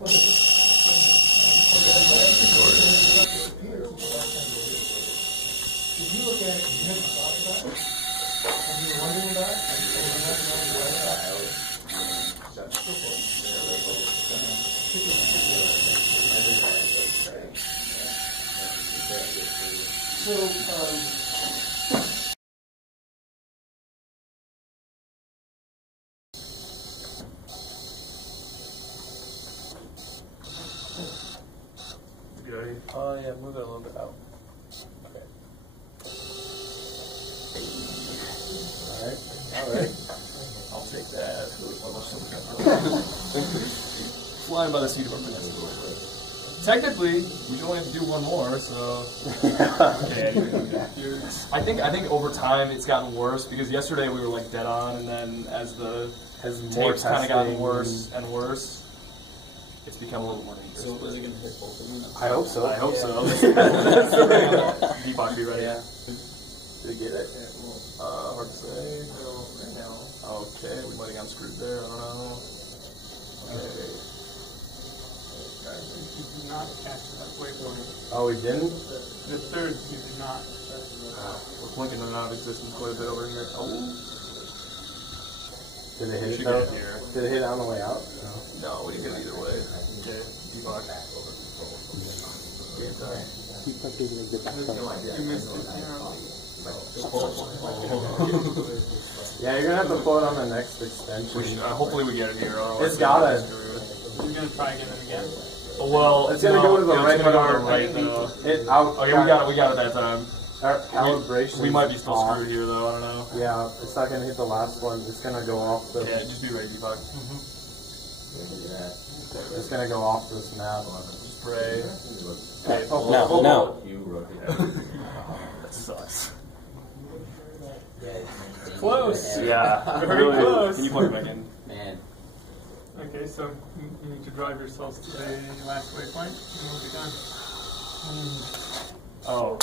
Oh yeah, move it a little bit out. Okay. Alright. I'll take that. Flying by the seat of our pants. Technically, we only have to do one more, so. I think over time it's gotten worse because yesterday we were like dead on, and then as the tapes kind of gotten worse and worse, it's become a little more dangerous. So is he going to hit both of them? I hope so. I hope so. Deepak, be ready. Yeah. Did you get it? Hard to say. Okay, we might have gotten screwed there. I don't know. Okay. You did not catch that waypoint. Oh, we didn't? The third, you did not. We're blinking in and out of existence quite a bit over here. Oh. Did it hit it though? Did it hit it on the way out? No, we didn't get it either way. Okay, Deepak. You missed it. Yeah, you're gonna have to pull it on the next extension. Hopefully we get it here. It's gotta. You're gonna try again and again. Well, it's gonna go to the right, but our right though. Oh yeah, we got it that time. Our calibration. We might be still screwed here though. I don't know. Yeah, it's not gonna hit the last one. It's gonna go off the. Yeah, just be ready, Deepak. It's gonna go off this map. Just pray. Okay. No. That sucks. Close. Yeah. Very close. Can you plug it back in? Man. Okay, so you need to drive yourselves to the last waypoint, and we'll be done. Oh.